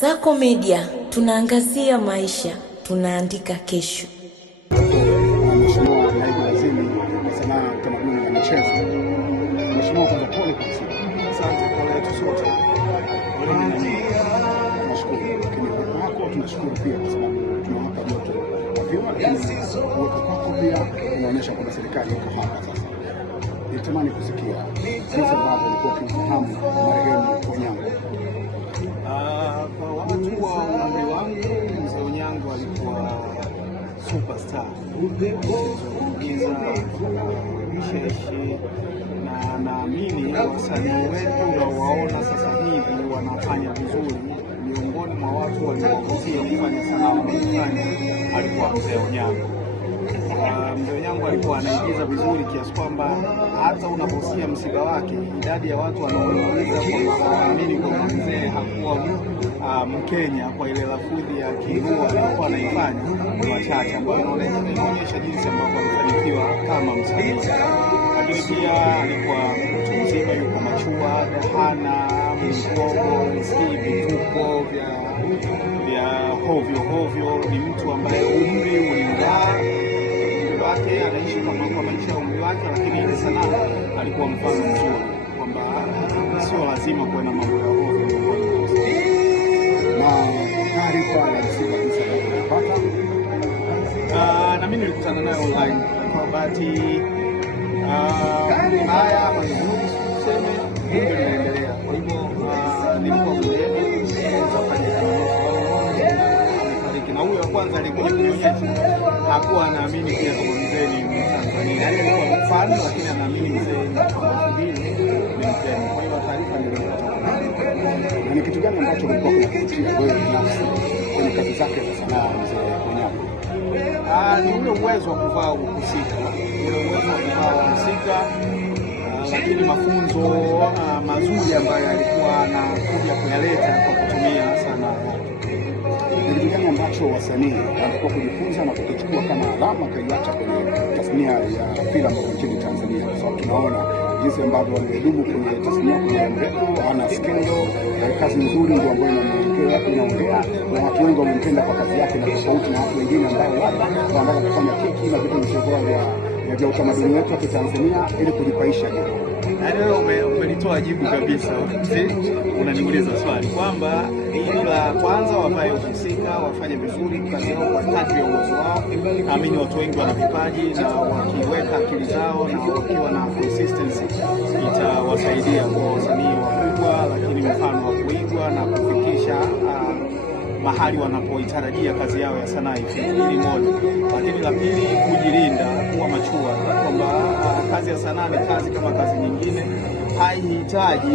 Kasako Media, tunaangazia maisha, tunaandika kesho. Mheshimiwa Naibu Waziri wa Sanaa, Utamaduni na Michezo. Mheshimiwa, kwanza pole kwa siku. Asante, pole yetu sote. Tunashukuru. Lakini kwa kwako tunashukuru pia kwa sababu tunawapa joto wakiwa, lakini kuwepo kwako pia inaonyesha kwamba serikali iko hapa sasa. Nitamani kusikia jinsi ambavyo ulikuwa ukimfahamu marehemu Onyango. Kwa watu wa umri wangu, Mzee Onyango alikuwa superstar. Alikiza mcheshi, na naamini wasanii wetu unaowaona sasa hivi wanafanya vizuri. Miongoni mwa watu waliovutia kufanya sanaa wanayofanya alikuwa Mzee Onyango. Mzee Onyango alikuwa anaigiza vizuri kiasi kwamba hata unaposikia msiba wake, idadi ya watu wanaouliza kwamba waamini kwamba mzee hakuwa Mkenya kwa ile lafudhi ya Kilugha alikuwa anaifanya ni wachache, ambayo inaonyesha jinsi ambavyo alifanikiwa kama msanii. Lakini pia alikuwa mtu mzima, yuko machua, hana mikogo, si vituko vya hovyo. Ni mtu ambaye umri ulimgaa wake, anaishi kwa maisha ya umri wake, lakini ile sanaa alikuwa mfano mzuri kwamba sio lazima kuwa na mambo ya hovyo. Na taarifa ya msiba jinsi alivyopata, na mimi nilikutana naye online kwa bahati mbaya ama nzuri, tuseme ndio inaendelea. Kwa hivyo nilikuwa mwenyewe na huyo wa kwanza alikuwa kunionyesha hakuwa anaamini pia kama mzee ni Mtanzania. Yaani alikuwa mfano, lakini anaamini mzee ni Mkenya. Kwa hiyo taarifa nilipata. Na ni kitu gani ambacho ulikuwa unakutia wewe binafsi kwenye kazi zake za sanaa Mzee Onyango? Ni ule uwezo wa kuvaa uhusika, lakini mafunzo mazuri ambayo alikuwa anakuja kuyaleta kwa kutumia sanaa yake. Ni kitu gani ambacho wasanii wanatakiwa kujifunza na kukichukua kama alama kuiacha kwenye tasnia ya filamu nchini Tanzania? Kwa sababu tunaona jinsi ambavyo wamedumu kwenye tasnia kwa muda mrefu, ana skendo, kazi nzuri ndio ambayo inaongea na watu wengi wamempenda kwa kazi yake, na tofauti na watu wengine ambao wanataka kufanya kiki na vitu visivyo vya utamaduni wetu wa Tanzania ili kujipaisha jamii. Yaani wewe umelitoa jibu kabisa. Unaniuliza swali kwamba hili la kwanza wapae uhusika, wafanye vizuri kazi yao kwa kadri ya uwezo wao. Naamini watu wengi wana vipaji, na wakiweka akili zao na wakiwa na consistency itawasaidia kwa wasanii wakubwa, lakini mfano wa kuigwa na kufikisha mahali wanapoitarajia kazi yao ya sanaa ifike. Hili moja. Lakini la pili, kujilinda, kuwa machua, kwamba kazi ya sanaa ni kazi kama kazi nyingine, haihitaji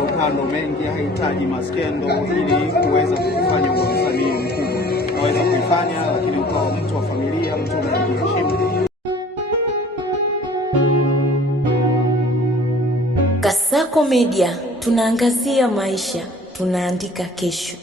makando mengi, haihitaji maskendo ili kuweza kufanya msanii mkubwa. Unaweza kuifanya lakini ukawa mtu wa familia, mtu unayeheshimu. Kasako Media, tunaangazia maisha, tunaandika kesho.